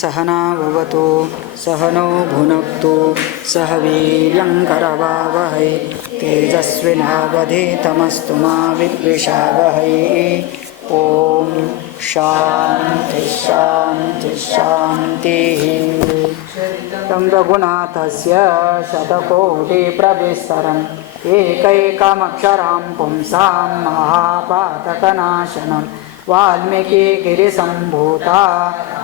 सहना भवतु सहनो भुनक्तु सह वीर्यं करवावहै तेजस्विनावधीतमस्तु मा विद्विषावहै। ओम शांति शांति शांतिः। तं रघुनाथस्य शतकोटिप्रविस्तरम् एकैकमक्षरं पुंसां महापातकनाशनम् वाल्मीकिगिरिसम्भूता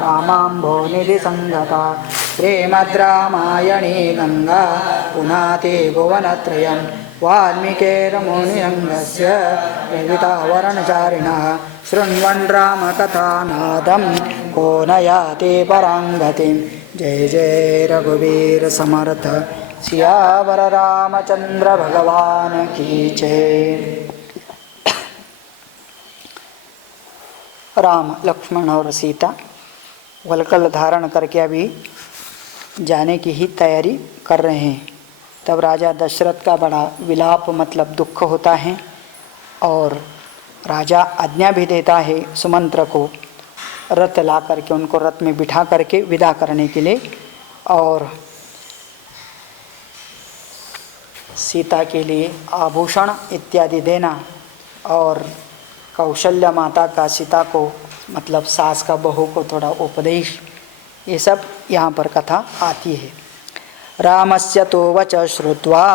रामाम्भोनिधिसङ्गता श्रीमद्रामायणे गङ्गा पुनाति भुवनत्रयं वाल्मीकिर्मुनिरङ्गस्य विवितावरणचारिणः शृण्वन् रामकथानादं को न याति परां गतिं। जय जय रघुवीर समर्थ सियावर रामचंद्र भगवान की जय। राम लक्ष्मण और सीता वलकल धारण करके अभी जाने की ही तैयारी कर रहे हैं। तब राजा दशरथ का बड़ा विलाप मतलब दुख होता है और राजा आज्ञा भी देता है सुमंत्र को रथ ला करके उनको रथ में बिठा करके विदा करने के लिए और सीता के लिए आभूषण इत्यादि देना और कौशल्य माता का सीता को मतलब सास का बहू को थोड़ा उपदेश, ये सब यहाँ पर कथा आती है। रामस्य तो वच श्रुत्वा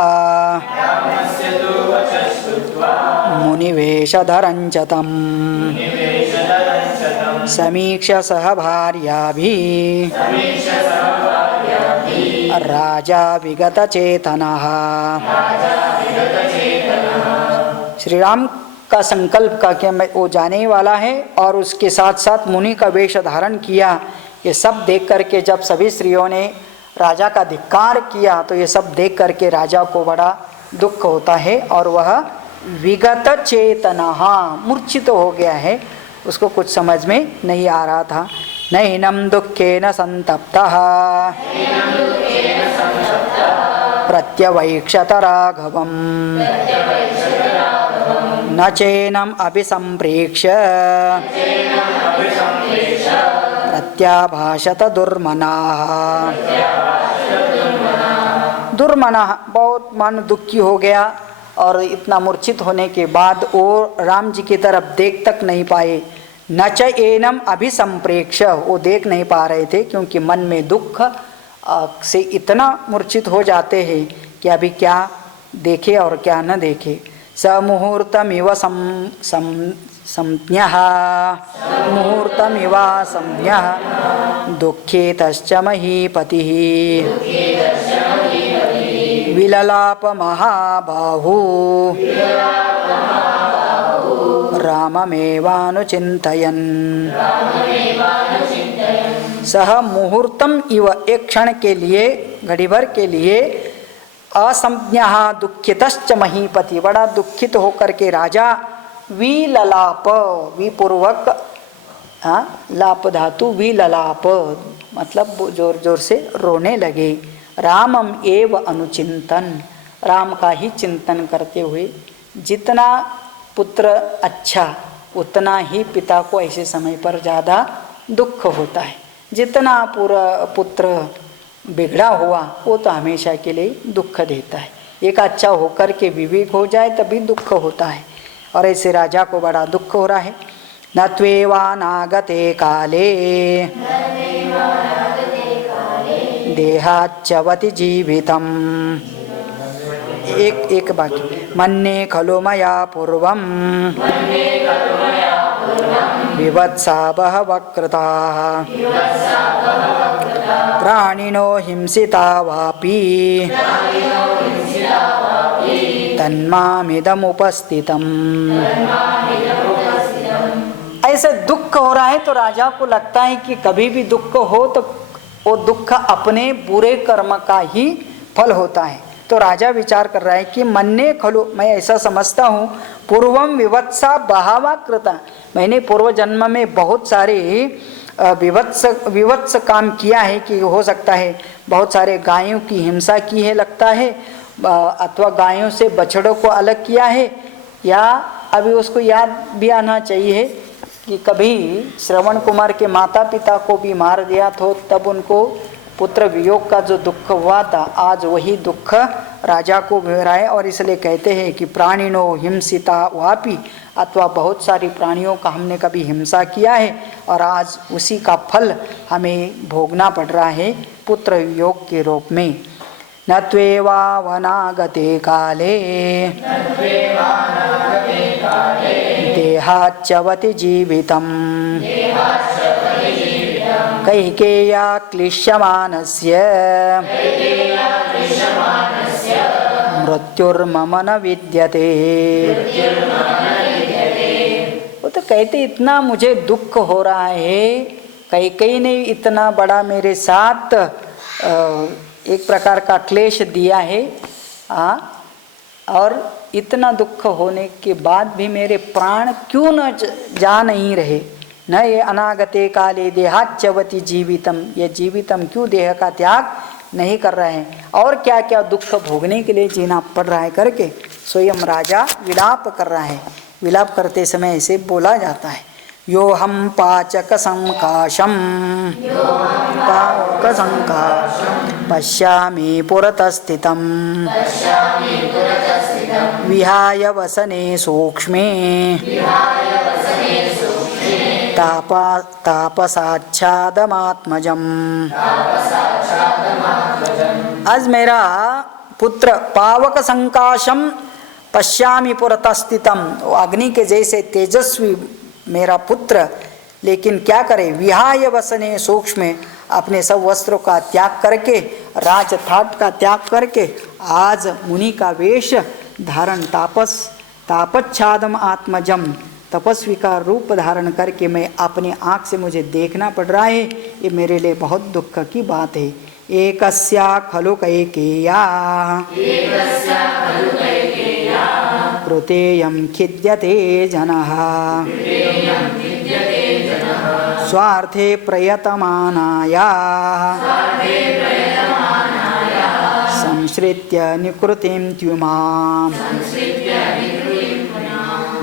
मुनिवेशधरं च तं समीक्ष्य सह भार्याभिः राजा विगतचेतनः। श्री राम का संकल्प का कि मैं वो जाने वाला है और उसके साथ साथ मुनि का वेश धारण किया। ये सब देख करके जब सभी स्त्रियों ने राजा का धिक्कार किया तो ये सब देख करके राजा को बड़ा दुख होता है और वह विगत चेतनः मूर्छित हो गया है। उसको कुछ समझ में नहीं आ रहा था। नैनं दुःखेन संतप्तः प्रत्यवैक्षत राघवम् न चैनम् अभिसंप्रेक्ष्य प्रत्याभाषत दुर्मनाः। दुर्मनाः बहुत मन दुखी हो गया और इतना मूर्छित होने के बाद वो राम जी की तरफ देख तक नहीं पाए। न च एनम अभिसंप्रेक्ष्य वो देख नहीं पा रहे थे क्योंकि मन में दुख से इतना मूर्छित हो जाते हैं कि अभी क्या देखे और क्या न देखे। मुहूर्तमिव संज्ञः मुहूर्तमिव संज्ञः दुःखेतश्च महीपतिः विललाप महाबाहु राममेवानुचिन्तयन्। सह मुहूर्तम इव एक क्षण के लिए घड़ी भर के लिए असंज्ञः दुःखितश्च महीपति बड़ा दुखित होकर के राजा विललाप विपूर्वक लाप धातु विललाप मतलब जोर जोर से रोने लगे। रामम एव अनुचिंतन राम का ही चिंतन करते हुए जितना पुत्र अच्छा उतना ही पिता को ऐसे समय पर ज़्यादा दुख होता है। जितना पूरा पुत्र बिगड़ा हुआ वो तो हमेशा के लिए दुख देता है। एक अच्छा होकर के विवेक हो जाए तभी दुख होता है और ऐसे राजा को बड़ा दुख हो रहा है। न त्वेवानागते काले देहाच्चवति जीवितम्। एक बाकी मन्ये खलु मया पूर्वं विवत्सा बहवः कृताः प्राणिनो हिंसिता वापि तन्मामिदमुपस्थितम्। ऐसे दुख हो रहा है तो राजा को लगता है कि कभी भी दुख हो तो वो दुख अपने बुरे कर्म का ही फल होता है। तो राजा विचार कर रहा है कि मन्ये खलु मैं ऐसा समझता हूँ पूर्वम विवत्सा बहवः कृता मैंने पूर्व जन्म में बहुत सारे विवत्स काम किया है कि हो सकता है बहुत सारे गायों की हिंसा की है लगता है अथवा गायों से बछड़ों को अलग किया है या अभी उसको याद भी आना चाहिए कि कभी श्रवण कुमार के माता पिता को भी मार दिया तो तब उनको पुत्र वियोग का जो दुख हुआ था, आज वही दुख राजा को भी रहा है। और इसलिए कहते हैं कि प्राणिनो हिंसिता वापी, अथवा बहुत सारी प्राणियों का हमने कभी हिंसा किया है और आज उसी का फल हमें भोगना पड़ रहा है पुत्र वियोग के रूप में। न त्वेवा वनागते काले देहाच्चवति जीवितम् कैकेय्या क्लिश्यमानस्य मृत्युर्मम न विद्यते। वो तो कहते इतना मुझे दुख हो रहा है, कैकेयी ने इतना बड़ा मेरे साथ एक प्रकार का क्लेश दिया है, और इतना दुख होने के बाद भी मेरे प्राण क्यों न जा नहीं रहे। न ये अनागते काले देहाच्चवति जीवितम, ये जीवितम क्यों देह का त्याग नहीं कर रहे हैं, और क्या क्या दुख भोगने के लिए जीना पड़ रहा है करके स्वयं राजा विलाप कर रहा है। विलाप करते समय ऐसे बोला जाता है, यो हम पाचक संकाशम पश्यामि पुरतस्थितं विहाय वसने सूक्ष्मे तापसाच्छादमात्मजम्। आज मेरा पुत्र पावक संकाशम पश्यामि पुरतस्थितम, अग्नि के जैसे तेजस्वी मेरा पुत्र, लेकिन क्या करे, विहाय वसने सूक्ष्म, अपने सब वस्त्रों का त्याग करके, राजथाट का त्याग करके आज मुनि का वेश धारण, तापच्छादम आत्मजम, तपस्वी का रूप धारण करके मैं अपनी आँख से मुझे देखना पड़ रहा है। ये मेरे लिए बहुत दुख की बात है। एकस्या खलु कैकेय्या कृतेयं खिद्यते जनः स्वार्थे प्रयतमानाया संश्रित्य निकृतिं त्युमाम्।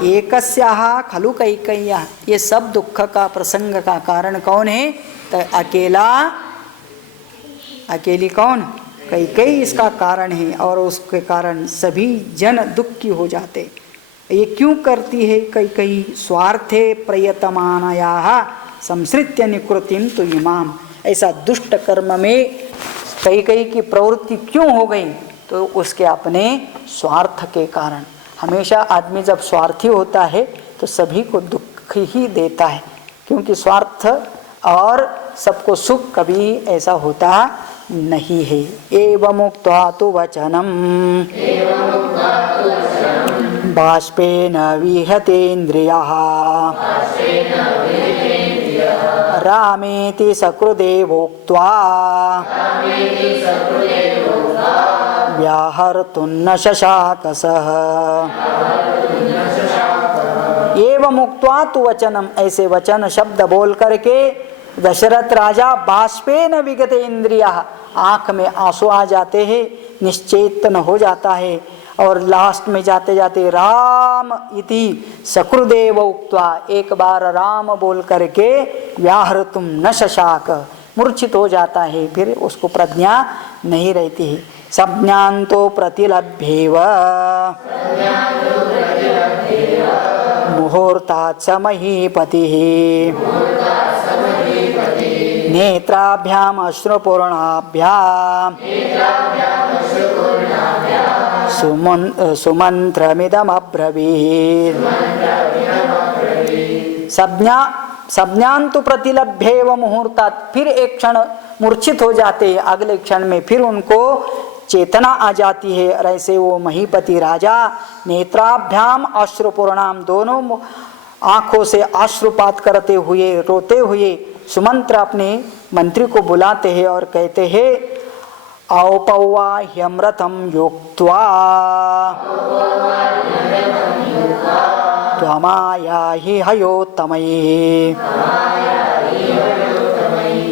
एकस्याः खलु कैकेय्या, ये सब दुख का प्रसंग का कारण कौन है, तो अकेली कौन, कैकेयी इसका कारण है, और उसके कारण सभी जन दुखी हो जाते। ये क्यों करती है कैकेयी, स्वार्थे प्रयतमानायाः संश्रित्य निकृतिं तु इमाम, ऐसा दुष्ट कर्म में कैकेयी की प्रवृत्ति क्यों हो गई, तो उसके अपने स्वार्थ के कारण। हमेशा आदमी जब स्वार्थी होता है तो सभी को दुख ही देता है, क्योंकि स्वार्थ और सबको सुख कभी ऐसा होता नहीं है। एवं मुक्त्वा तु वचनम बाष्पेन विहतेन्द्रियः रामेति सकृदेवोक्त्वा व्याहर्तुन्न शशाकसः। एवं मुक्त्वा तु वचनम, ऐसे वचन शब्द बोल करके दशरथ राजा बाष्पेन विगते इंद्रियः, आँख में आंसू आ जाते हैं, निश्चेतन हो जाता है, और लास्ट में जाते जाते राम इति सकृदेव उक्त्वा, एक बार राम बोल करके व्याहर्तुम न शशाक, मूर्छित हो जाता है, फिर उसको प्रज्ञा नहीं रहती है। संज्ञान्तो प्रतिलभ्येव मुहूर्तात् स महीपतिः नेत्राभ्याम अश्रुपूर्णाभ्याम सुमंत्रमिदमब्रवीत्। संज्ञान तो प्रतिलभ्येव मुहूर्तात्, फिर एक क्षण मूर्छित हो जाते हैं, अगले क्षण में फिर उनको चेतना आ जाती है। और ऐसे वो महीपति राजा नेत्राभ्याम अश्रुपूर्णाम, दोनों आंखों से अश्रुपात करते हुए, रोते हुए सुमंत्र अपने मंत्री को बुलाते हैं और कहते हैं औपवाह्यमृतं युक्त्वा त्वमायाहि हयोत्तमैः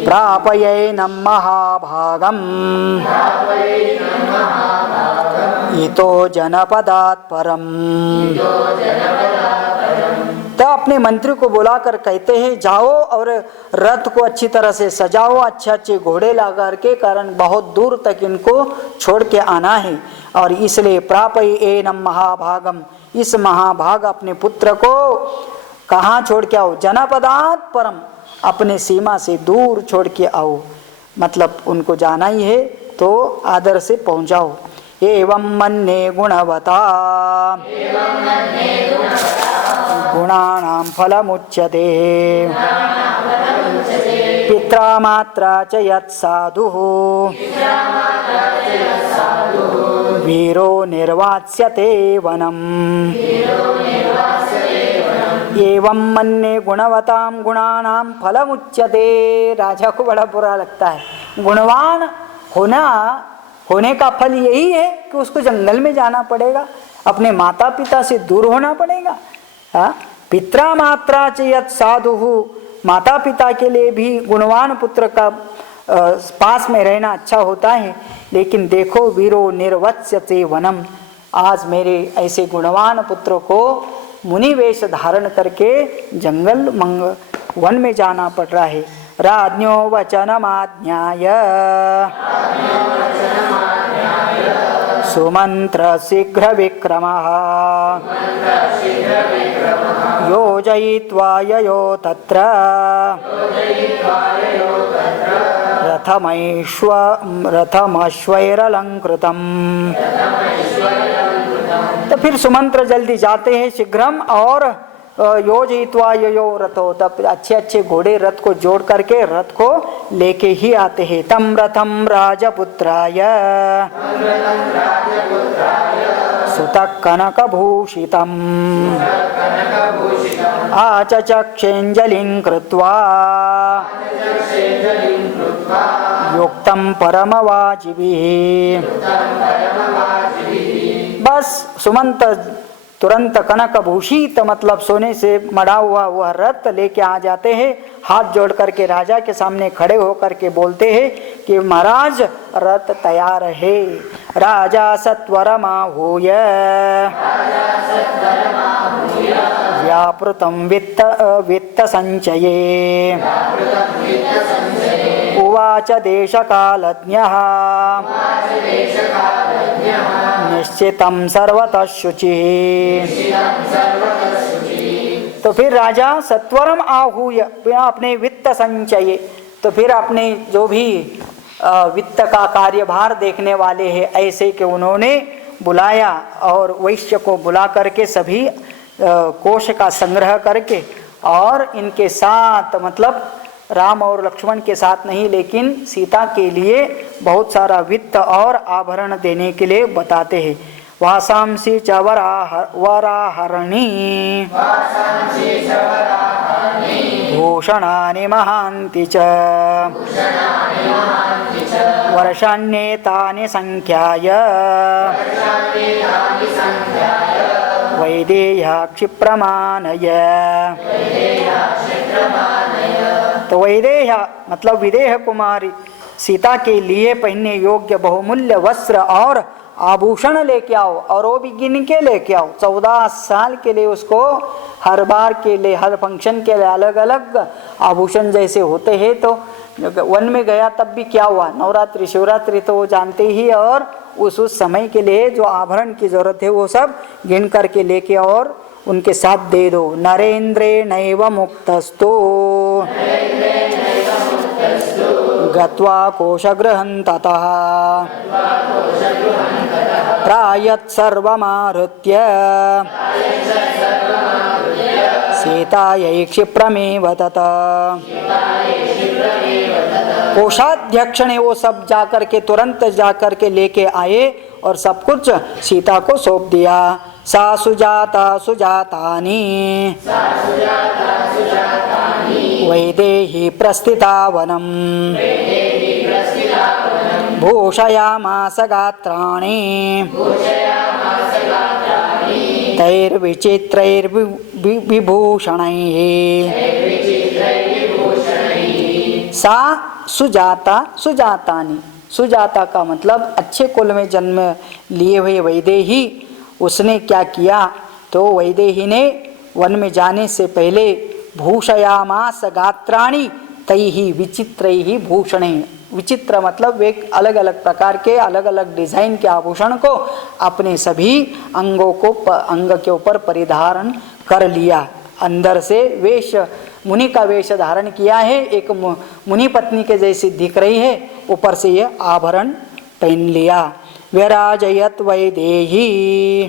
प्रापयेनं महाभागम् इतो जनपदात् परम्। तो अपने मंत्री को बुलाकर कहते हैं जाओ और रथ को अच्छी तरह से सजाओ, अच्छे अच्छे घोड़े ला करके, कारण बहुत दूर तक इनको छोड़ के आना है। और इसलिए प्रापय एनम महाभागम, इस महाभाग अपने पुत्र को कहाँ छोड़ के आओ, जनपदात परम, अपने सीमा से दूर छोड़ के आओ, मतलब उनको जाना ही है तो आदर से पहुंचाओ। एवं मन्ये गुणवता गुणानां फलमुच्यते पित्रा मात्रा च यत्साधुः वीरो निर्वास्यते वनम्। एवं मन्ये गुणवतां गुणानां फलमुच्यते। राजा को बड़ा बुरा लगता है, गुणवान होने का फल यही है कि उसको जंगल में जाना पड़ेगा, अपने माता पिता से दूर होना पड़ेगा। पित्रा मात्रा च यत् साधुः, माता पिता के लिए भी गुणवान पुत्र का पास में रहना अच्छा होता है। लेकिन देखो वीरो निर्वत्स्यते वनम, आज मेरे ऐसे गुणवान पुत्र को मुनि वेश धारण करके जंगल वन में जाना पड़ रहा है। राज्ञो वचनमाज्ञाय सुमंत्र शीघ्र विक्रमः योजयित्वा ययो तत्र रथमश्वैरलंकृतम्। तो फिर सुमंत्र जल्दी जाते हैं शीघ्रम, और योजयित्वा ययो रथो, तब अच्छे अच्छे घोड़े रथ को जोड़ करके रथ को लेके ही आते हैं। तम रथम राजपुत्राय सुतः कनकभूषितम् आचचक्षेऽञ्जलिं कृत्वा युक्तं परमवाजिभिः। बस सुमंत तुरंत कनक भूषित मतलब सोने से मढ़ा हुआ वह रथ लेके आ जाते हैं, हाथ जोड़ करके राजा के सामने खड़े होकर के बोलते हैं कि महाराज रथ तैयार है। राजा सत्वरमाहूय व्यापृतं वित्त संचये उवाच देशकालज्ञः निश्चितं सर्वतः शुचिः। तो फिर राजा सत्वरम आहूय, अपने वित्त संचय, तो फिर अपने जो भी वित्त का कार्यभार देखने वाले हैं ऐसे कि उन्होंने बुलाया, और वैश्य को बुला करके सभी कोष का संग्रह करके, और इनके साथ मतलब राम और लक्ष्मण के साथ नहीं लेकिन सीता के लिए बहुत सारा वित्त और आभरण देने के लिए बताते हैं। वासांसी च वराहरणी भूषणानि महान्ति च वर्षाण्येतानि संख्याय वैदेह्या क्षिप्रमाणय। तो वैदेह्या मतलब विदेह कुमारी सीता के लिए पहनने योग्य बहुमूल्य वस्त्र और आभूषण लेके आओ, और वो भी गिन के लेके आओ। 14 साल के लिए उसको हर बार के लिए, हर फंक्शन के लिए अलग अलग आभूषण जैसे होते हैं। तो वन में गया तब भी क्या हुआ, नवरात्रि शिवरात्रि तो वो जानते ही, और उस समय के लिए जो आभरण की जरूरत है वो सब गिन करके लेके और उनके साथ दे दो। नरेंद्रे नैव मुक्तस्तु गत्वा कोशगृहं ततः प्रायत् सर्वमाहृत्य सीतायै क्षिप्रमेव ततः। कोषाध्यक्ष ने वो सब जाकर के तुरंत जाकर के लेके आए और सब कुछ सीता को सौंप दिया। सा सुजाता सुजातानि वैदेही प्रस्थिता वनम भूषयामास गात्राणि तैर्विचित्रैर्विभूषणैः। सा सुजाता सुजातानि, सुजाता का मतलब अच्छे कुल में जन्म लिए हुए वैदेही, उसने क्या किया तो वैदेही ने वन में जाने से पहले भूषयामास गात्राणि तैहि विचित्रैहि भूषणे। विचित्र मतलब एक अलग अलग प्रकार के अलग अलग डिजाइन के आभूषण को अपने सभी अंगों को अंग के ऊपर परिधारण कर लिया। अंदर से वेश मुनि का वेश धारण किया है, एक मुनि पत्नी के जैसी दिख रही है, ऊपर से ये आभरण पहन लिया। विराजयत वैदेही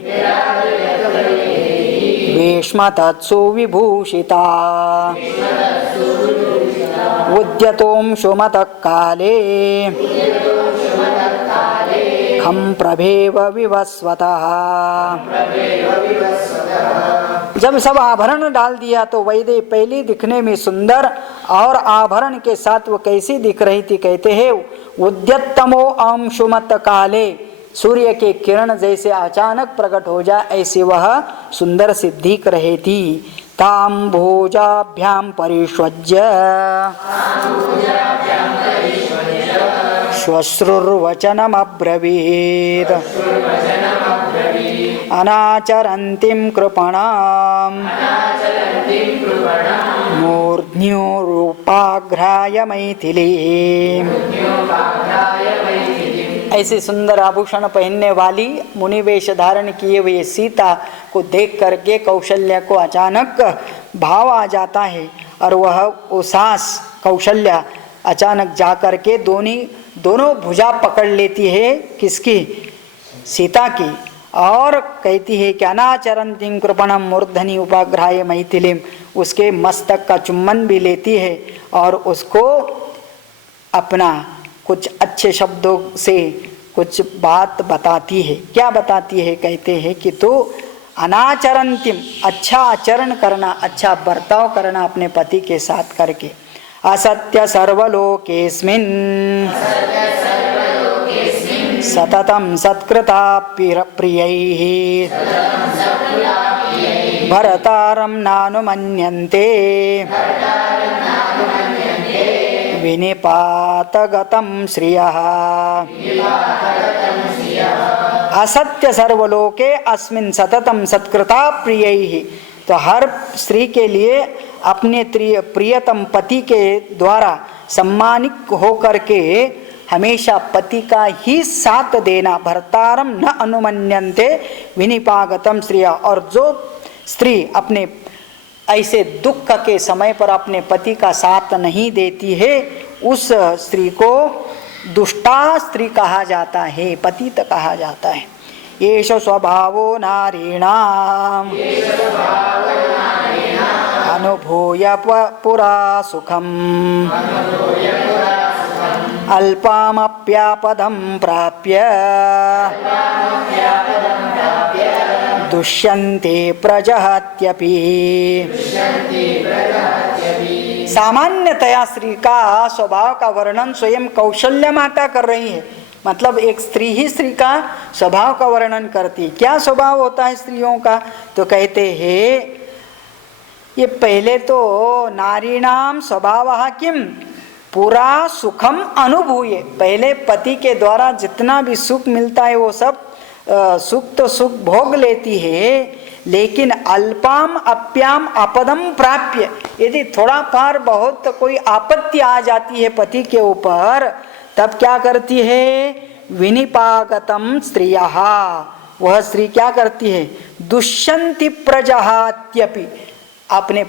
वेश्म तत्सु विभूषिता उद्यतों सुमत काले खम प्रभेव विवस्वतः। जब सब आभरण डाल दिया तो वैदे पहले दिखने में सुंदर और आभरण के साथ वो कैसी दिख रही थी, कहते हैं उद्यतमो अंशुमत काले, सूर्य के किरण जैसे अचानक प्रकट हो जाए ऐसे वह सुंदर सी दिख रही थी। ताम भोजाभ्याम परिष्वज्य श्वश्रुर्वचनमब्रवीत् अनाचरन्तीं कृपणां मूर्ध्न्योरूपाघ्राय मैथिलीं। ऐसे सुंदर आभूषण पहनने वाली मुनि वेश धारण किए हुए सीता को देख करके कौशल्या को अचानक भाव आ जाता है और वह उसास कौशल्या अचानक जा करके दोनों भुजा पकड़ लेती है, किसकी? सीता की, और कहती है कि अनाचरन्तीं कृपणम मूर्धनि उपाग्राय मैथिलीं, उसके मस्तक का चुम्बन भी लेती है और उसको अपना कुछ अच्छे शब्दों से कुछ बात बताती है। क्या बताती है? कहते हैं कि तू अनाचरन्तीं, अच्छा आचरण करना, अच्छा बर्ताव करना अपने पति के साथ करके। असत्य सर्वलोकेस्मिन् सततं सत्कृता प्रियैः भरतारं नानुमन्यन्ते विनिपातगतं श्रियः। असत्य सर्वलोके अस्मिन् सततं सत्कृता प्रियैः, तो हर स्त्री के लिए अपने प्रियतम पति के द्वारा सम्मानित होकर के हमेशा पति का ही साथ देना। भर्तारम न अनुमन्यन्ते विनिपागतम श्रिया, और जो स्त्री अपने ऐसे दुख के समय पर अपने पति का साथ नहीं देती है उस स्त्री को दुष्टा स्त्री कहा जाता है, पतित कहा जाता है। एष स्वभावो नारीणाम् अनुभूय पुरा सुखम् अल्पामप्यापदं प्राप्य दुष्यन्ते प्रजहत्यपि। सामान्यतया स्त्री का स्वभाव का वर्णन स्वयं कौशल्या माता कर रही है, मतलब एक स्त्री ही स्त्री का स्वभाव का वर्णन करती। क्या स्वभाव होता है स्त्रियों का? तो कहते हैं ये पहले तो नारीणाम स्वभावः किम पूरा सुखम अनुभूय, पहले पति के द्वारा जितना भी सुख मिलता है वो सब सुख तो सुख भोग लेती है, लेकिन अल्पाम अप्याम अपदम प्राप्य, यदि थोड़ा पार बहुत कोई आपत्ति आ जाती है पति के ऊपर तब क्या करती है? विनिपागतम स्त्रियः, वह स्त्री क्या करती है? दुष्यन्ति प्रजहात्यपि, अपने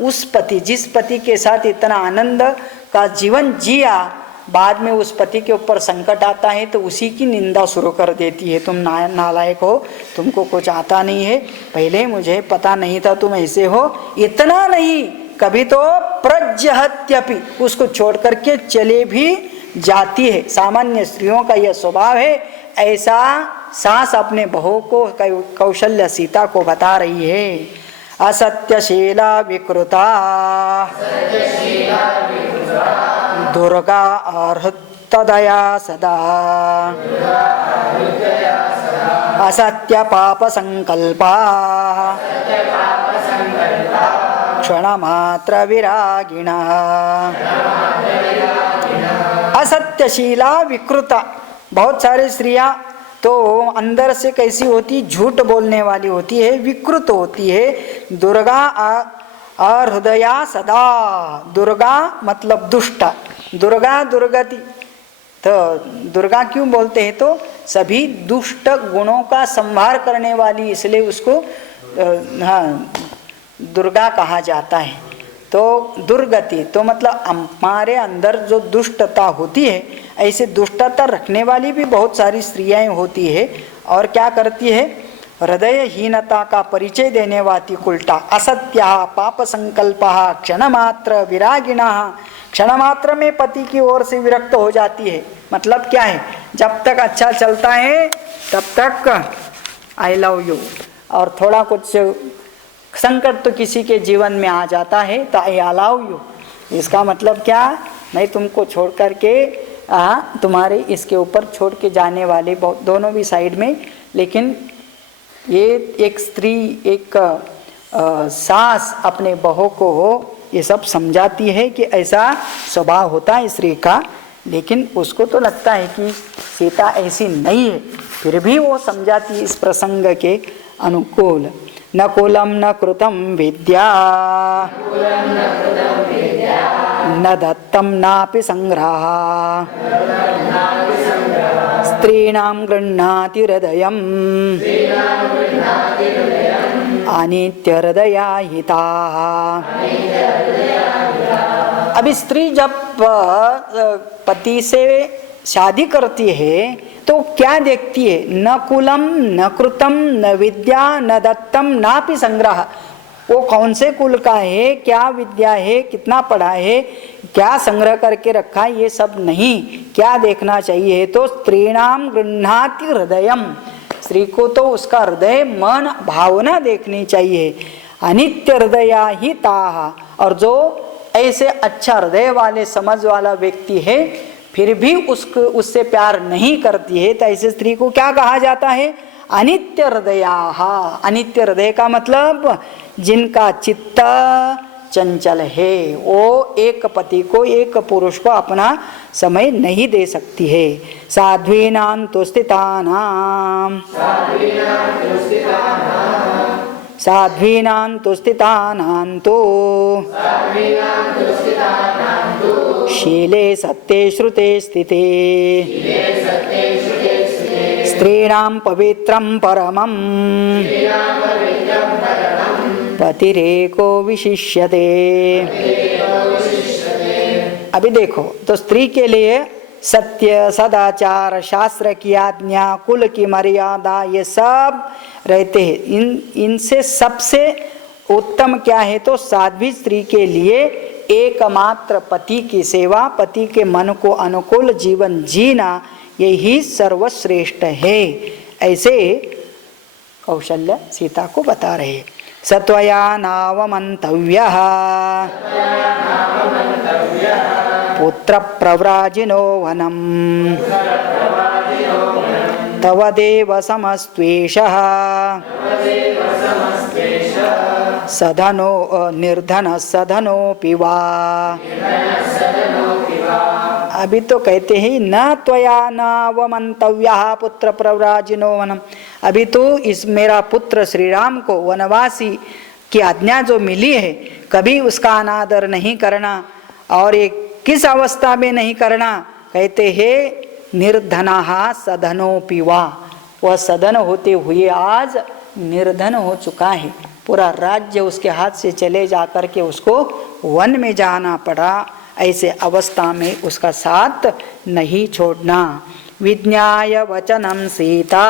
उस पति जिस पति के साथ इतना आनंद का जीवन जिया, बाद में उस पति के ऊपर संकट आता है तो उसी की निंदा शुरू कर देती है। तुम नालायक हो, तुमको कुछ आता नहीं है, पहले मुझे पता नहीं था तुम ऐसे हो। इतना नहीं, कभी तो प्रजहत्यपि, उसको छोड़ करके चले भी जाती है। सामान्य स्त्रियों का यह स्वभाव है। ऐसा सास अपने बहू को कौशल्या सीता को बता रही है। असत्यशीला विकृता दुर्गा अर्हतदया सदा असत्य पाप संकल्पा क्षणमात्र विरागिणा। असत्यशीला विकृता, बहुत सारी स्त्रियां तो अंदर से कैसी होती, झूठ बोलने वाली होती है, विकृत होती है। दुर्गा हृदया सदा, दुर्गा मतलब दुष्ट, दुर्गा दुर्गति। तो दुर्गा क्यों बोलते हैं, तो सभी दुष्ट गुणों का संहार करने वाली, इसलिए उसको दुर्गा कहा जाता है। तो दुर्गति तो मतलब हमारे अंदर जो दुष्टता होती है, ऐसे दुष्टता रखने वाली भी बहुत सारी स्त्रियाँ होती है। और क्या करती है, हृदयहीनता का परिचय देने वाली उल्टा, असत्या पाप संकल्पा क्षणमात्र विरागिणा, क्षणमात्र में पति की ओर से विरक्त हो जाती है। मतलब क्या है, जब तक अच्छा चलता है तब तक आई लव यू, और थोड़ा कुछ संकट तो किसी के जीवन में आ जाता है तो आई लव यू। इसका मतलब क्या, मैं तुमको छोड़ करके तुम्हारे इसके ऊपर छोड़ के जाने वाले, बहुत दोनों भी साइड में। लेकिन ये एक स्त्री, एक सास अपने बहू को ये सब समझाती है कि ऐसा स्वभाव होता है स्त्री का, लेकिन उसको तो लगता है कि सीता ऐसी नहीं है, फिर भी वो समझाती इस प्रसंग के अनुकूल। न कुलम न कृतम विद्या, न दत्तम नापि संग्रह, स्त्रीणां गृह्णाति हृदयम् अनित्य हृदया हिता। अभी स्त्री जब पति से शादी करती है तो क्या देखती है, न कुलम न कृतम न विद्या न दत्तम नापि संग्रह। वो कौन से कुल का है, क्या विद्या है, कितना पढ़ा है, क्या संग्रह करके रखा है, ये सब नहीं। क्या देखना चाहिए, तो स्त्रीणाम गृह्णाति हृदयम, स्त्री को तो उसका हृदय मन भावना देखनी चाहिए। अनित्य हृदया ही ताहा, और जो ऐसे अच्छा हृदय वाले समझ वाला व्यक्ति है फिर भी उससे प्यार नहीं करती है, तो ऐसे स्त्री को क्या कहा जाता है, अनित्य हृदया। अनित्य हृदय का मतलब जिनका चित्त चंचल है, वो एक पति को, एक पुरुष को अपना समय नहीं दे सकती है। साध्वीनां तु स्थितानां, साध्वीनां तु स्थितानां तु शीले सत्ये श्रुते स्थिते, स्त्रीणां पवित्रं परमं पतिरेको विशिष्यते। अभी देखो, तो स्त्री के लिए सत्य, सदाचार, शास्त्र की आज्ञा, कुल की मर्यादा, ये सब रहते हैं। इनसे सबसे उत्तम क्या है, तो साध्वी स्त्री के लिए एकमात्र पति की सेवा, पति के मन को अनुकूल जीवन जीना, यही सर्वश्रेष्ठ है। ऐसे कौशल्य सीता को बता रहे। सत्वया नावमन्तव्यः पुत्र प्रव्राजिनो वनम् तव देव समस्त्वेषः सधनो निर्धन सधनोऽपि वा। अभी तो कहते हैं न त्वया नावमन्तव्यः पुत्र प्रव्राजिनो वनम। अभी तो इस मेरा पुत्र श्री राम को वनवासी की आज्ञा जो मिली है, कभी उसका अनादर नहीं करना, और एक किस अवस्था में नहीं करना, कहते हैं निर्धनः सधनोऽपि वा। वह सधन होते हुए आज निर्धन हो चुका है, पूरा राज्य उसके हाथ से चले जाकर के उसको वन में जाना पड़ा। ऐसे अवस्था में उसका साथ नहीं छोड़ना। विज्ञाय वचनं सीता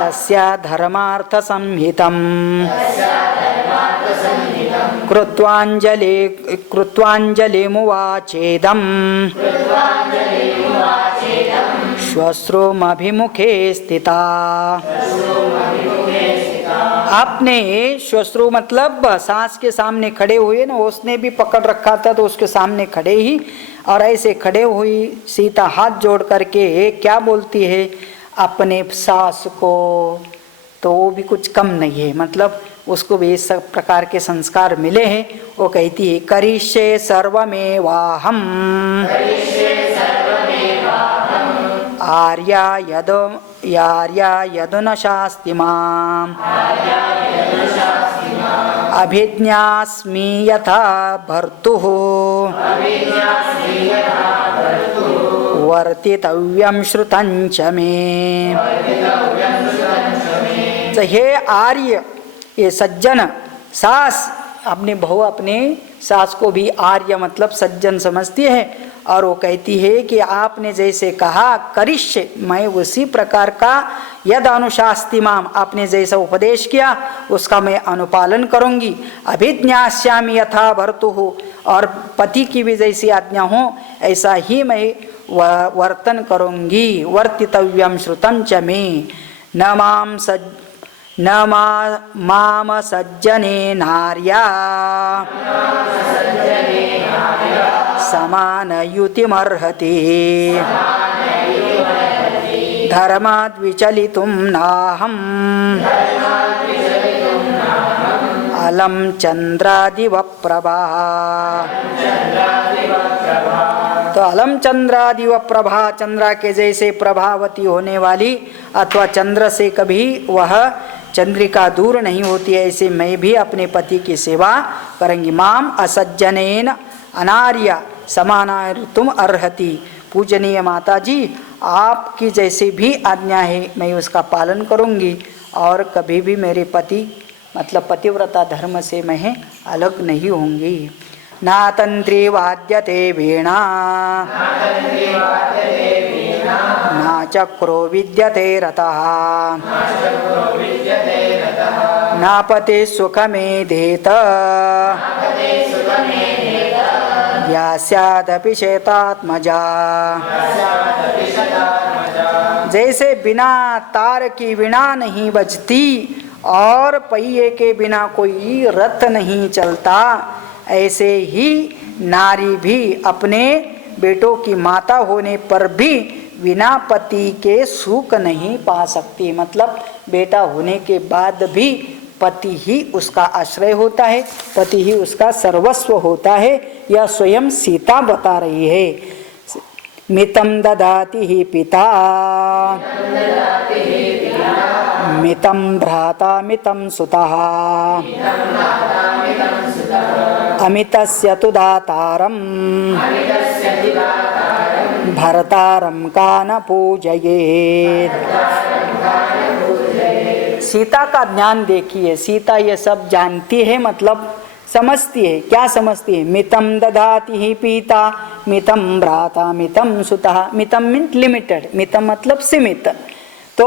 तस्या धर्मार्थ संहितं कृत्वाञ्जलिमुवाचेदं श्वश्रुमभिमुखे स्थिता। आपने श्वश्रु मतलब सास के सामने खड़े हुए ना, उसने भी पकड़ रखा था तो उसके सामने खड़े ही, और ऐसे खड़े हुई सीता हाथ जोड़ करके क्या बोलती है अपने सास को, तो वो भी कुछ कम नहीं है, मतलब उसको भी इस सब प्रकार के संस्कार मिले हैं। वो कहती है करिष्ये सर्वमेवाहम् आर्या यदुन शास्ति माम् अभिज्ञास्मि यथा भर्तुः वर्तितव्यं श्रुतं च मे। तो हे आर्य, ये सज्जन, सास अपनी बहू अपने सास को भी आर्य मतलब सज्जन समझती है, और वो कहती है कि आपने जैसे कहा करिष्य, मैं उसी प्रकार का यद अनुशास्ति माम, आपने जैसा उपदेश किया उसका मैं अनुपालन करूंगी। अभिज्ञास्यामि यथा भर्तुः, और पति की भी जैसी आज्ञा हो ऐसा ही मैं वर्तन करूंगी। वर्तितव्यम श्रुतं च मे न माम सज्जने नार्या समानयुतिमर्हति धर्माद् विचलितुं नाहम् अलम चंद्रादिव प्रभा। तो अलम चंद्रादिव प्रभा, चंद्रा के जैसे प्रभावती होने वाली अथवा चंद्र से कभी वह चंद्रिका दूर नहीं होती, ऐसे मैं भी अपने पति की सेवा करेंगी। माम असज्जनेन अनार्या समानार्तुम अर्हति। पूजनीय माता जी, आपकी जैसे भी आज्ञा है मैं उसका पालन करूंगी, और कभी भी मेरे पति मतलब पतिव्रता धर्म से मैं अलग नहीं होंगी। ना तंत्री वाद्यते वीणा ना चक्रो विद्यते रतः ना पति सुखमेधेत या स्यादपि शेतात्मजा। जैसे बिना तार की वीणा नहीं बजती और पहिए के बिना कोई रथ नहीं चलता, ऐसे ही नारी भी अपने बेटों की माता होने पर भी बिना पति के सुख नहीं पा सकती। मतलब बेटा होने के बाद भी पति ही उसका आश्रय होता है, पति ही उसका सर्वस्व होता है। यह स्वयं सीता बता रही है। मितं ददाति ही पिता मितं भ्राता मितं सुतः अमितस्य तु दातारं भर्तारं का न पूजयेत्। सीता का ज्ञान देखिए, सीता ये सब जानती है, मतलब समझती है। क्या समझती है? मितं ददाति ही पिता मितं भ्राता मितं सुतः। मितं मीन्स लिमिटेड, मितं मतलब सीमित। तो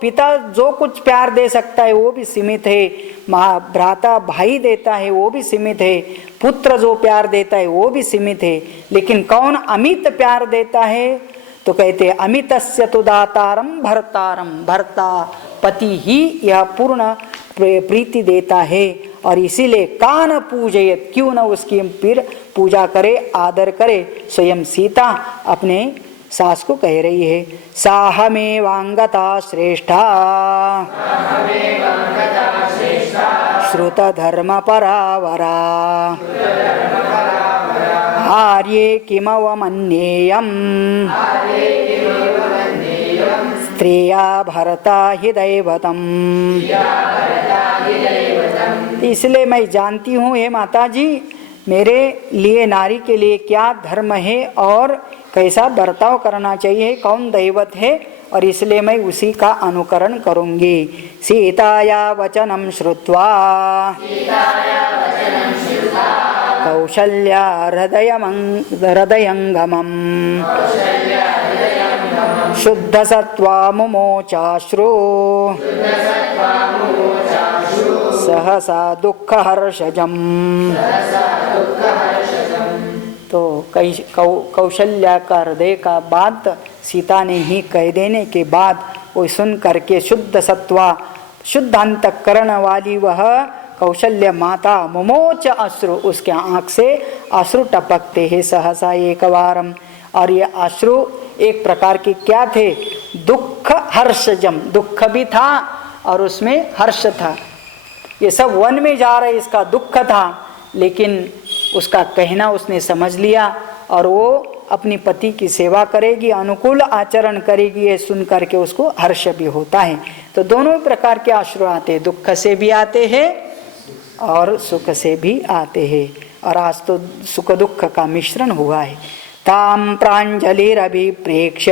पिता जो कुछ प्यार दे सकता है वो भी सीमित है, भ्राता भाई देता है वो भी सीमित है, पुत्र जो प्यार देता है वो भी सीमित है। लेकिन कौन अमित प्यार देता है? तो कहते अमितस्य तु दातारम भर्तारम। भर्ता पति ही यह पूर्ण प्रीति देता है, और इसीलिए कान पूजयत, क्यों न उसकी फिर पूजा करे, आदर करे। स्वयं सीता अपने सास को कह रही है, साहमेवांगता श्रेष्ठा श्रुत धर्म परावरा आर्ये किमवमन्येयम् स्त्रिया भरता हि दैवतम्। इसलिए मैं जानती हूँ हे माता जी, मेरे लिए नारी के लिए क्या धर्म है और कैसा बर्ताव करना चाहिए, कौन दैवत है, और इसलिए मैं उसी का अनुकरण करूंगी। सीताया वचनम श्रुत्वा कौशल्या हृदयंगमम् शुद्ध सत्वा मुमोचाश्रु सहसा दुख हर्षजम्। तो कौशल्या का हृदय का बात सीता ने ही कह देने के बाद वो सुन करके शुद्ध सत्वा शुद्ध अंतःकरण वाली वह कौशल्य माता मुमोच अश्रु, उसके आँख से अश्रु टपकते हैं सहसा एक बारम। और ये अश्रु एक प्रकार के क्या थे? दुख हर्षजम, दुख भी था और उसमें हर्ष था। ये सब वन में जा रहे, इसका दुख था, लेकिन उसका कहना उसने समझ लिया और वो अपनी पति की सेवा करेगी, अनुकूल आचरण करेगी, ये सुन करके उसको हर्ष भी होता है। तो दोनों प्रकार के आश्रय आते हैं, दुख से भी आते हैं और सुख से भी आते हैं। और आज तो सुख दुख का मिश्रण हुआ है। ताम प्रांजलिरभिप्रेक्ष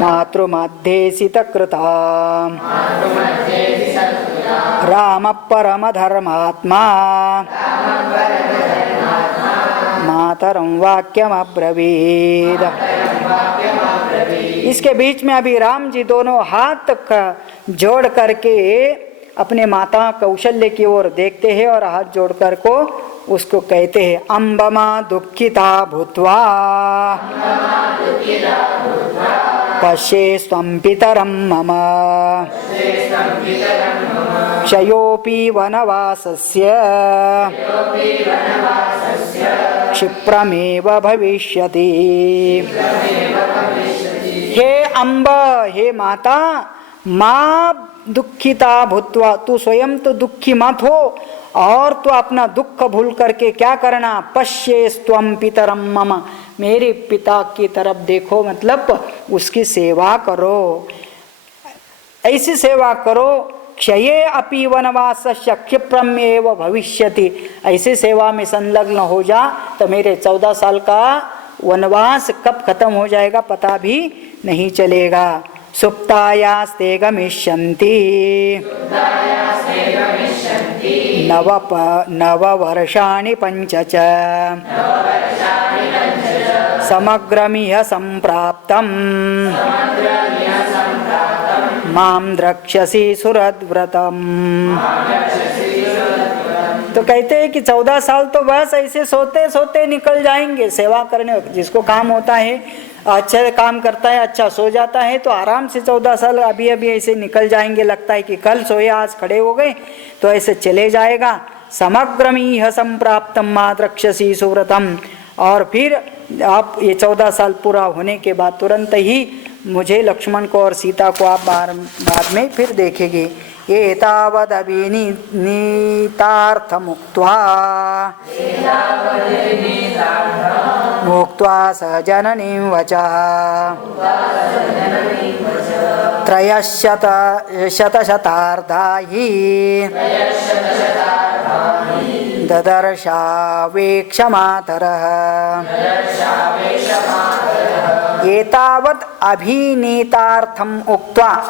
मातृमध्येसितकृता राम परम धर्मात्मा मातरं वाक्यम अब्रवीद। इसके बीच में अभी राम जी दोनों हाथ जोड़ करके अपने माता कौशल्य की ओर देखते हैं और हाथ जोड़कर को उसको कहते हैं, अम्बमा दुखिता भूत्वा पश्ये स्वं पितरं मम क्षयोऽपि वनवासस्य क्षिप्रमेव भविष्यति। हे अम्ब, हे माता, माँ दुखिता भूत्वा, तू स्वयं तो दुखी मत हो और तो अपना दुख भूल करके क्या करना, पश्ये स्वं पितरम मम, मेरे पिता की तरफ देखो, मतलब उसकी सेवा करो, ऐसी सेवा करो। क्षये अपि वनवासस्य क्षिप्रमेव भविष्यति, ऐसी सेवा में संलग्न हो जा तो मेरे 14 साल का वनवास कब खत्म हो जाएगा पता भी नहीं चलेगा। सुप्तायास्ते गमिष्यन्ति नववर्षाणि पञ्च च समग्रमिह सम्प्राप्तम् मां द्रक्ष्यसि सुहृद्व्रतम्। तो कहते हैं कि 14 साल तो बस ऐसे सोते सोते निकल जाएंगे, सेवा करने जिसको काम होता है, अच्छा काम करता है, अच्छा सो जाता है, तो आराम से 14 साल अभी अभी ऐसे निकल जाएंगे। लगता है कि कल सोए आज खड़े हो गए, तो ऐसे चले जाएगा। समग्रमिह संप्राप्तम मां द्रक्ष्यसि सुव्रतम। और फिर आप ये 14 साल पूरा होने के बाद तुरंत ही मुझे, लक्ष्मण को और सीता को आप बाद में फिर देखेंगे। ये तावदभिनीतार्थमुक्त्वा मुक्त्वा स जननीं वचः त्रयशतशतार्धा हि ददर्शावेक्षमातरः। एतावत् अभिनीतार्थम उक्त्वा,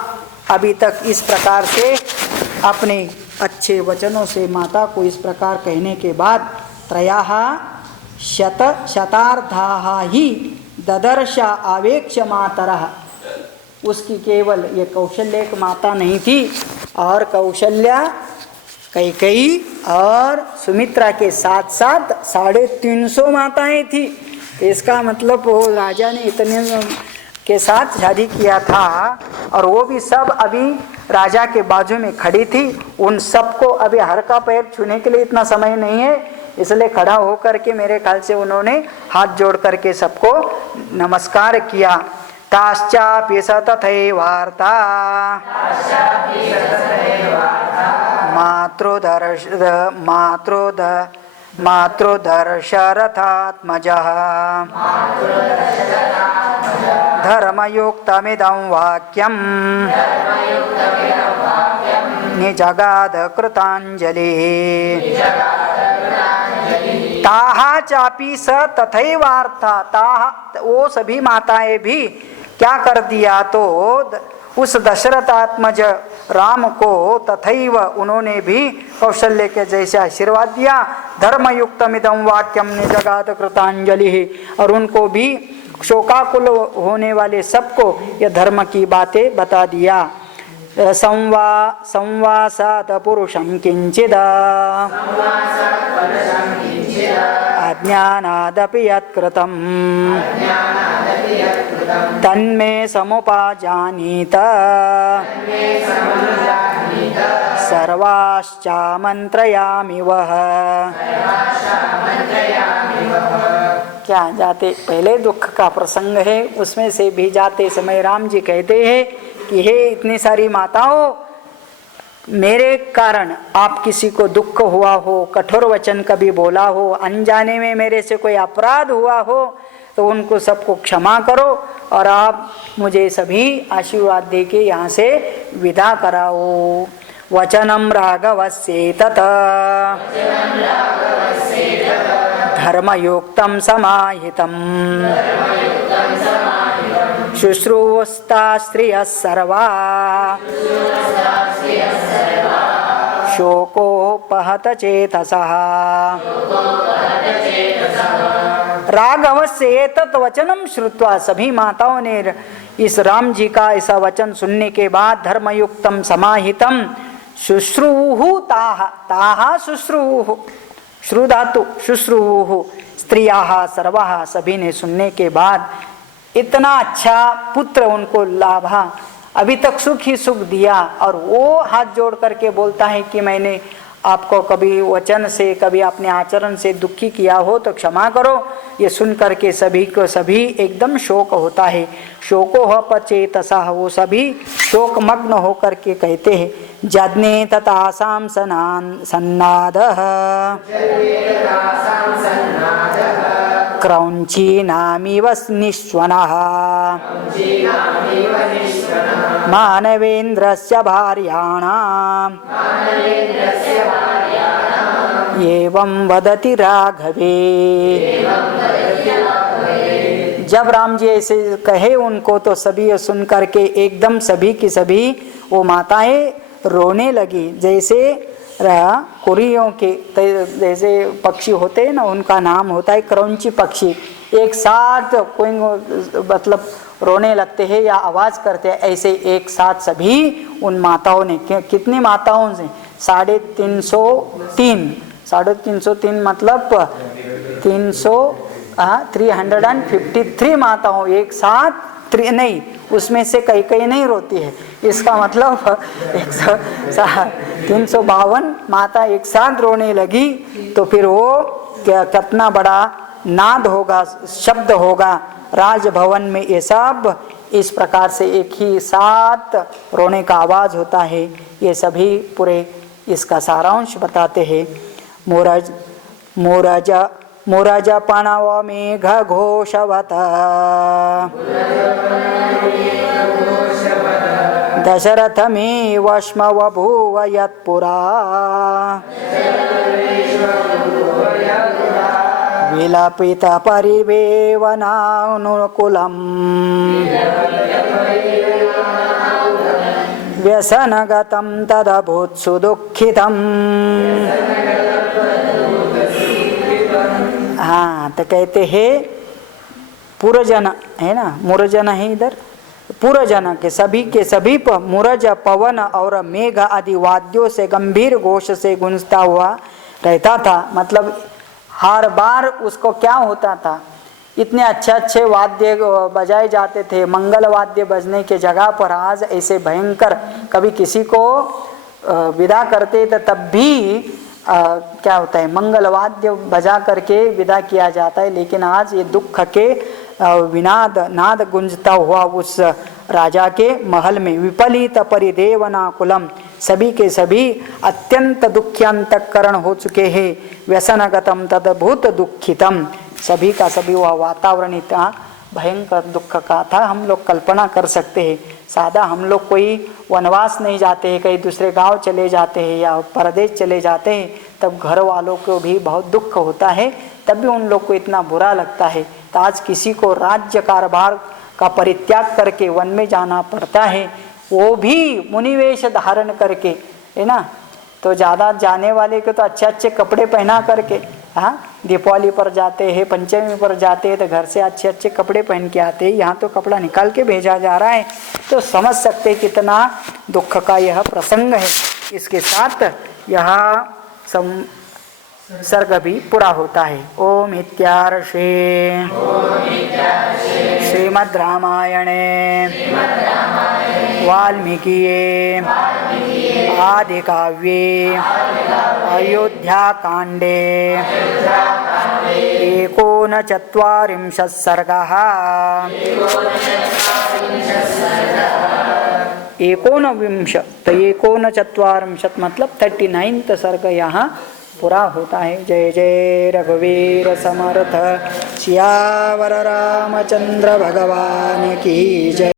अभी तक इस प्रकार से अपने अच्छे वचनों से माता को इस प्रकार कहने के बाद, त्रयः शतार्धाः हि ददर्श आवेक्ष मातरः, उसकी केवल ये कौशल्य एक माता नहीं थी, और कौशल्या कैकेयी और सुमित्रा के साथ साथ 350 माताएं थी। इसका मतलब वो राजा ने इतने के साथ शादी किया था, और वो भी सब अभी राजा के बाजू में खड़ी थी। उन सबको अभी हर का पैर छूने के लिए इतना समय नहीं है, इसलिए खड़ा होकर के मेरे ख्याल से उन्होंने हाथ जोड़ करके सबको नमस्कार किया। ताश्चापि स तथैवार्ता मातृदर्शरथात्मजः धर्मयुक्तमिदं वाक्यं निजगाद कृतांजलिः। ताहा चापी स तथैवार्था, ताहा वो सभी माताएं भी क्या कर दिया, तो उस दशरथात्मज राम को तथैव उन्होंने भी कौशल्य के जैसे आशीर्वाद दिया। धर्मयुक्तमिदं वाक्यम निजगाद कृतांजलिः, और उनको भी शोकाकुल होने वाले सबको यह धर्म की बातें बता दिया। संवासात पुरुषं किंचिद अज्ञानादपि यत्कृतं तन्मे समुपाजानीत सर्वाश्चामन्त्रयामि वः। क्या जाते पहले दुख का प्रसंग है, उसमें से भी जाते समय राम जी कहते हैं कि हे इतनी सारी माताओं, मेरे कारण आप किसी को दुख हुआ हो, कठोर वचन कभी बोला हो, अनजाने में मेरे से कोई अपराध हुआ हो, तो उनको सबको क्षमा करो और आप मुझे सभी आशीर्वाद दे के यहाँ से विदा कराओ। वचनम राघवस्येतत् धर्मयुक्तं समाहितं शुश्रूषता स्त्रियः सर्वा शोकोपहत चेतसः। राघवस्य एतत् वचनम श्रुत्वा, सभी माताओं ने इस राम जी का ऐसा वचन सुनने के बाद धर्मयुक्तम समाहितम शुश्रूहु ताहा, ताहा शुश्रूहु, श्रु धातु शुश्रूहु, स्त्रियाः सर्वाः, सभी ने सुनने के बाद इतना अच्छा पुत्र उनको लाभा, अभी तक सुख ही सुख दिया, और वो हाथ जोड़ करके बोलता है कि मैंने आपको कभी वचन से कभी अपने आचरण से दुखी किया हो तो क्षमा करो। ये सुन करके सभी को सभी एकदम शोक होता है। शोको ह पचेतसः, वो सभी शोक मग्न हो करके कहते हैं जज्ञे ततासां सन्नादः क्रौञ्ची नामिव निःश्वनः मानवेन्द्रस्य भार्याणाम् एवं वदति राघवे। जब राम जी ऐसे कहे उनको तो सभी सुन करके एकदम सभी की सभी वो माताएं रोने लगी। जैसे कुरियों के जैसे पक्षी होते हैं ना, उनका नाम होता है क्रौंची पक्षी, एक साथ कोई मतलब रोने लगते हैं या आवाज करते हैं, ऐसे एक साथ सभी उन माताओं ने, कितनी माताओं से 353 मतलब 353 माताओं एक साथ, नहीं उसमें से कई कई नहीं रोती है, इसका मतलब 352 माता एक साथ रोने लगी। तो फिर वो कितना बड़ा नाद होगा, शब्द होगा राजभवन में, ये सब इस प्रकार से एक ही साथ रोने का आवाज होता है। ये सभी पूरे इसका सारांश बताते हैं। मुरज पणव मेघ घोषवत दशरथ में वश्म बभूव यत्पुरा विलपित परिवेवनानुकूलम् व्यसनगतं तदभूत् सुदुःखितम्। हाँ, तो कहते हैं पुरजन है ना, मुरजन है इधर, पुरजन के सभी पर मुरज पवन और मेघ आदि वाद्यों से गंभीर घोष से गूंजता हुआ रहता था। मतलब हर बार उसको क्या होता था, इतने अच्छे वाद्य बजाए जाते थे, मंगल वाद्य बजने के जगह पर आज ऐसे भयंकर, कभी किसी को विदा करते थे तब भी क्या होता है, मंगल वाद्य बजा करके विदा किया जाता है। लेकिन आज ये दुख के नाद गुंजता हुआ उस राजा के महल में विपलित परिदेवनाकुलम, सभी के सभी अत्यंत दुख्यांतकरण हो चुके हैं। व्यसनगतम तदभूत दुखितम, सभी का सभी वह वातावरण इतना भयंकर दुख का था, हम लोग कल्पना कर सकते हैं। सादा हम लोग कोई वनवास नहीं जाते हैं, कहीं दूसरे गांव चले जाते हैं या परदेश चले जाते हैं, तब घर वालों को भी बहुत दुख होता है, तब भी उन लोग को इतना बुरा लगता है। तो आज किसी को राज्य कारभार का परित्याग करके वन में जाना पड़ता है, वो भी मुनिवेश धारण करके, है ना। तो ज़्यादा जाने वाले को तो अच्छे कपड़े पहना करके, हाँ, दीपावली पर जाते हैं, पंचमी पर जाते हैं तो घर से अच्छे कपड़े पहन के आते हैं, यहाँ तो कपड़ा निकाल के भेजा जा रहा है। तो समझ सकते हैं कितना दुख का यह प्रसंग है। इसके साथ यह सर्ग भी पूरा होता है। ओम इत्यार्षे श्रीमद् रामायणे वाल्मीकिये आदिकाव्ये अयोध्याकाण्डे 39 सर्गः 19 तो 39 मतलब 39 सर्ग यहाँ पूरा होता है। जय जय रघुवीर समर्थ सियावर रामचंद्र भगवान की जय।